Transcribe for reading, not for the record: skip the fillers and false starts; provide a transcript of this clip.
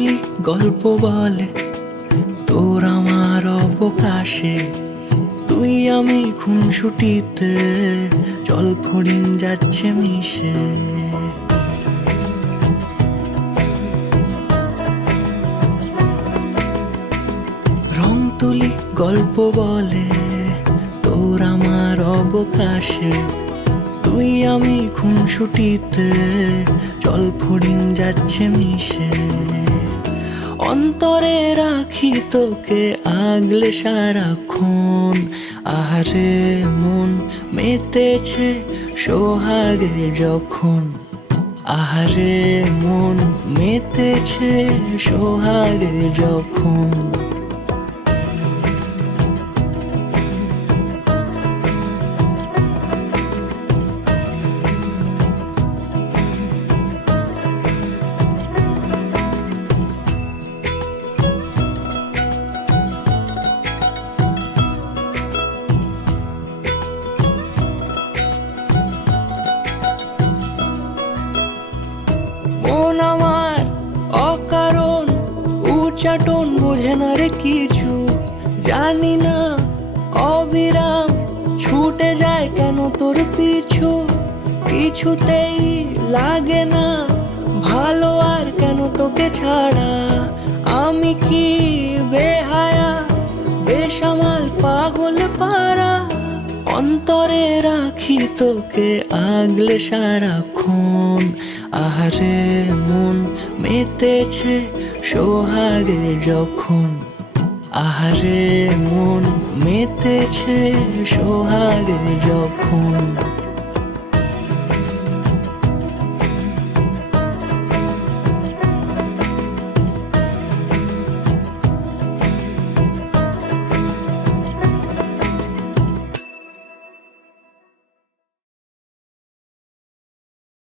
তুলি গল্প বলে তোর আমার অবকাশে, তুই আমি খুনসুটিতে জল ফড়িং যাচ্ছে মিশে। রং তুলি গল্প বলে তোর আমার অবকাশে, তুই আমি খুনসুটিতে জল ফড়িং যাচ্ছে মিশে। অন্তরে রাখি তোকে আগলে সারাক্ষণ, আহারে মন মেতেছে সোহাগে যখন, আহারে মন মেতেছে সোহাগে যখন। মন আমার অকারণ উচ্চাটন বোঝে না রে কিছু, জানি না অবিরাম ছুটে যায় কেন তোর পিছু। কিছুতেই লাগে না ভালো আর কেন তোকে ছাড়া, আমি কি বেহায়া বেসামাল পাগল পারা। অন্তরে রাখি তোকে আগলে সারাক্ষণ, আহারে মন মেতেছে সোহাগে যখন, আহারে মন মেতেছে সোহাগে যখন।